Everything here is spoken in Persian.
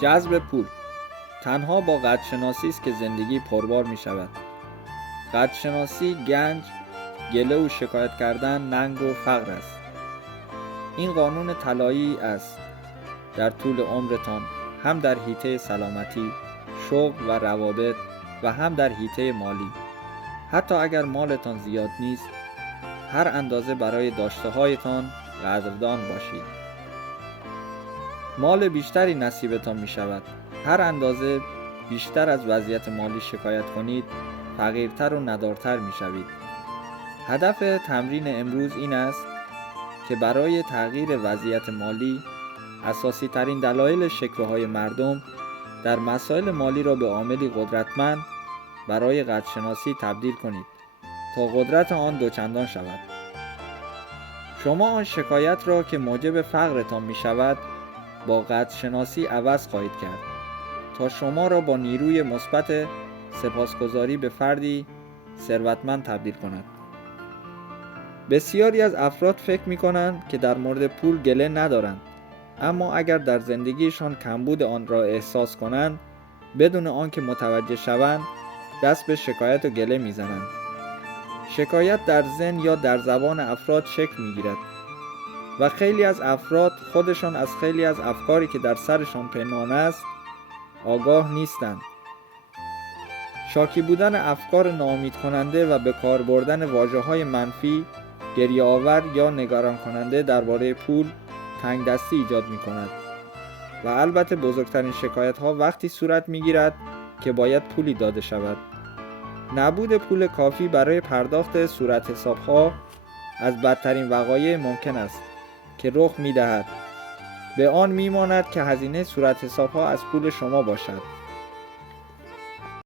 جذب پول تنها با قدرشناسی است که زندگی پربار می شود. قدرشناسی گنج، گله و شکایت کردن ننگ و فقر است. این قانون طلایی است در طول عمرتان، هم در حیطه سلامتی، شغل و روابط و هم در حیطه مالی. حتی اگر مالتان زیاد نیست، هر اندازه برای داشته هایتان قدردان باشید. مال بیشتری نصیبتان می شود. هر اندازه بیشتر از وضعیت مالی شکایت کنید، فقیرتر و ندارتر می شوید. هدف تمرین امروز این است که برای تغییر وضعیت مالی، اساسی ترین دلایل شکوه‌های مردم در مسائل مالی را به عاملی قدرتمند برای قدرشناسی تبدیل کنید تا قدرت آن دوچندان شود. شما آن شکایت را که موجب فقرتان می شود با قدرشناسی عوض خواهید کرد تا شما را با نیروی مثبت سپاسگزاری به فردی ثروتمند تبدیل کند. بسیاری از افراد فکر می کنند که در مورد پول گله ندارند، اما اگر در زندگیشان کمبود آن را احساس کنند، بدون آنکه متوجه شوند دست به شکایت و گله می زنند. شکایت در ذهن یا در زبان افراد شکل می گیرد و خیلی از افراد خودشان از خیلی از افکاری که در سرشان پنهان است آگاه نیستند. شاکی بودن افکار ناامید کننده و به کار بردن واژه‌های منفی، گریه‌آور یا نگران کننده درباره پول تنگ دستی ایجاد می کند و البته بزرگترین شکایت ها وقتی صورت می گیرد که باید پولی داده شود. نبود پول کافی برای پرداخت صورت حساب ها از بدترین وقایع ممکن است که رخ می دهد. به آن می ماند که هزینه صورت حساب ها از پول شما باشد.